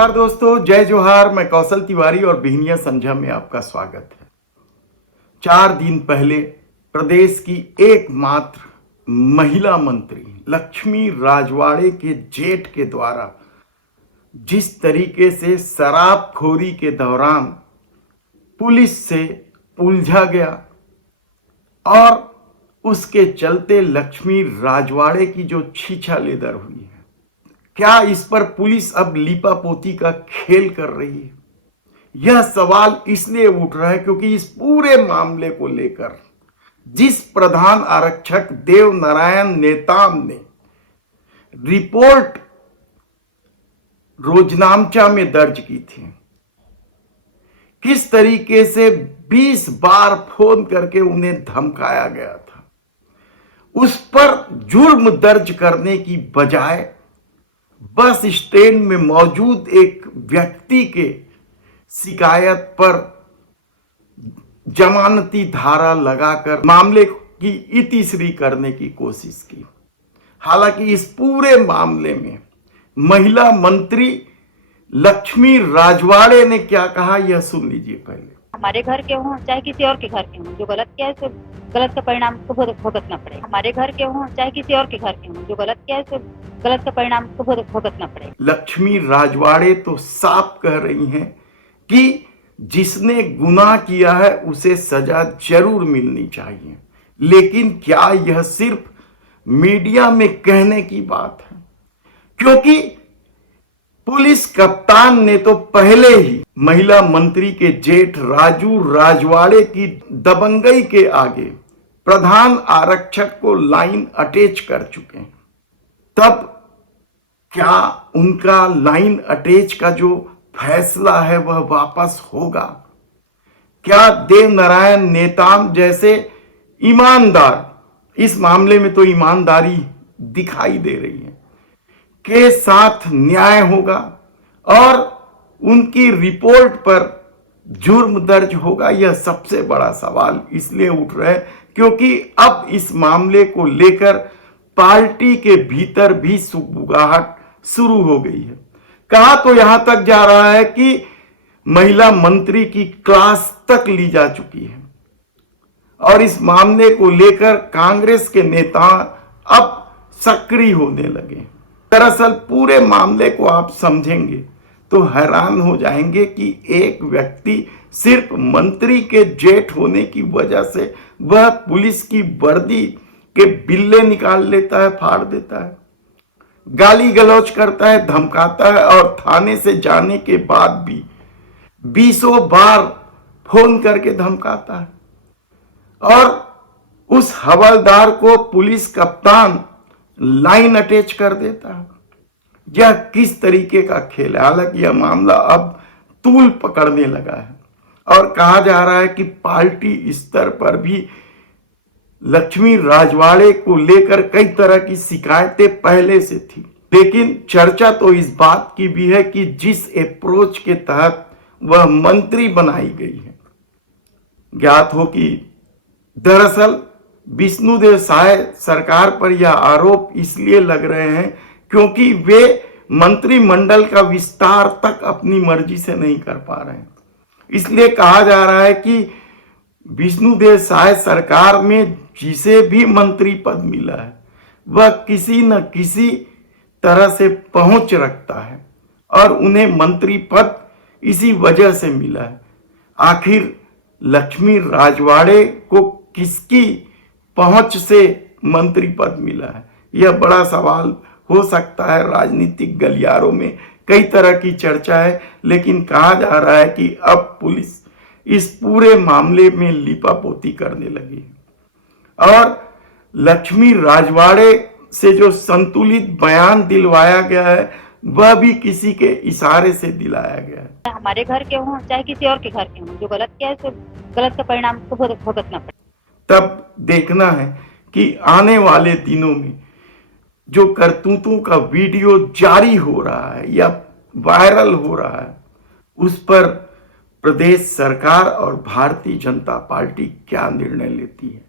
नमस्कार दोस्तों, जय जोहार। मैं कौशल तिवारी और बिहनिया संझा में आपका स्वागत है। 4 दिन पहले प्रदेश की एकमात्र महिला मंत्री लक्ष्मी राजवाड़े के जेठ के द्वारा जिस तरीके से शराबखोरी के दौरान पुलिस से उलझा गया और उसके चलते लक्ष्मी राजवाड़े की जो छीछालेदर हुई है, क्या इस पर पुलिस अब लीपापोती का खेल कर रही है? यह सवाल इसलिए उठ रहा है क्योंकि इस पूरे मामले को लेकर जिस प्रधान आरक्षक देव नारायण नेताम ने रिपोर्ट रोजनामचा में दर्ज की थी, किस तरीके से 20 बार फोन करके उन्हें धमकाया गया था, उस पर जुर्म दर्ज करने की बजाय बस स्टैंड में मौजूद एक व्यक्ति के शिकायत पर जमानती धारा लगाकर मामले की इतिश्री करने की कोशिश की। हालांकि इस पूरे मामले में महिला मंत्री लक्ष्मी राजवाड़े ने क्या कहा, यह सुन लीजिए पहले। हमारे घर के हों चाहे किसी और के घर के हों, जो गलत किया है उसे गलत का परिणाम को भुगतना पड़ेगा। हमारे घर के हों चाहे किसी और के घर के हों, जो गलत किया है उसे गलत का परिणाम को भुगतना पड़ेगा। लक्ष्मी राजवाड़े तो साफ कह रही हैं कि जिसने गुनाह किया है उसे सजा जरूर मिलनी चाहिए, लेकिन क्या यह सिर्फ मीडिया में कहने की बात है? क्योंकि पुलिस कप्तान ने तो पहले ही महिला मंत्री के जेठ राजू राजवाड़े की दबंगई के आगे प्रधान आरक्षक को लाइन अटैच कर चुके हैं। तब क्या उनका लाइन अटैच का जो फैसला है वह वापस होगा? क्या देव नारायण नेताम जैसे ईमानदार, इस मामले में तो ईमानदारी दिखाई दे रही है, के साथ न्याय होगा और उनकी रिपोर्ट पर जुर्म दर्ज होगा? यह सबसे बड़ा सवाल इसलिए उठ रहा है क्योंकि अब इस मामले को लेकर पार्टी के भीतर भी सुगबुगाहट शुरू हो गई है। कहा तो यहां तक जा रहा है कि महिला मंत्री की क्लास तक ली जा चुकी है और इस मामले को लेकर कांग्रेस के नेता अब सक्रिय होने लगे। दरअसल पूरे मामले को आप समझेंगे तो हैरान हो जाएंगे कि एक व्यक्ति सिर्फ मंत्री के जेठ होने की वजह से वह पुलिस की वर्दी के बिल्ले निकाल लेता है, फाड़ देता है, गाली गलौज करता है, धमकाता है और थाने से जाने के बाद भी 20 बार फोन करके धमकाता है और उस हवलदार को पुलिस कप्तान लाइन अटैच कर देता है। यह किस तरीके का खेल है? हालांकि यह मामला अब तूल पकड़ने लगा है और कहा जा रहा है कि पार्टी स्तर पर भी लक्ष्मी राजवाड़े को लेकर कई तरह की शिकायतें पहले से थी, लेकिन चर्चा तो इस बात की भी है कि जिस अप्रोच के तहत वह मंत्री बनाई गई है, ज्ञात हो कि दरअसल विष्णुदेव साय सरकार पर यह आरोप इसलिए लग रहे हैं क्योंकि वे मंत्रिमंडल का विस्तार तक अपनी मर्जी से नहीं कर पा रहे हैं। इसलिए कहा जा रहा है कि विष्णुदेव साय सरकार में जिसे भी मंत्री पद मिला है वह किसी न किसी तरह से पहुंच रखता है और उन्हें मंत्री पद इसी वजह से मिला है। आखिर लक्ष्मी राजवाड़े को किसकी पहुंच से मंत्री पद मिला है? यह बड़ा सवाल हो सकता है। राजनीतिक गलियारों में कई तरह की चर्चा है, लेकिन कहा जा रहा है कि अब पुलिस इस पूरे मामले में लीपापोती करने लगी और लक्ष्मी राजवाड़े से जो संतुलित बयान दिलवाया गया है वह भी किसी के इशारे से दिलाया गया है। हमारे घर के हों चाहे किसी और के घर के हों, जो गलत किया है उसे गलत का परिणाम को भुगतना पड़ेगा। तब देखना है कि आने वाले दिनों में जो करतूतों का वीडियो जारी हो रहा है या वायरल हो रहा है उस पर प्रदेश सरकार और भारतीय जनता पार्टी क्या निर्णय लेती है।